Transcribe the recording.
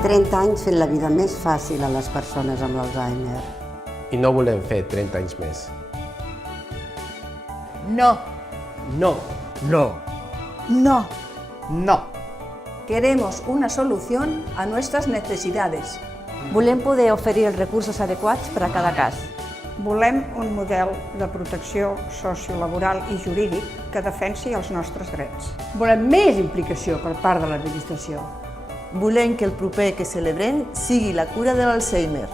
30 anys fent la vida més fàcil a les persones amb l'Alzheimer. I no volem fer 30 anys més. No. No. No. No. No. Queremos una solución a nuestras necesidades. Volem poder oferir els recursos adequats per a cada cas. Volem un model de protecció sociolaboral i jurídic que defensi els nostres drets. Volem més implicació per part de l'administració. Volem que el proper que celebrem sigui la cura de l'Alzheimer.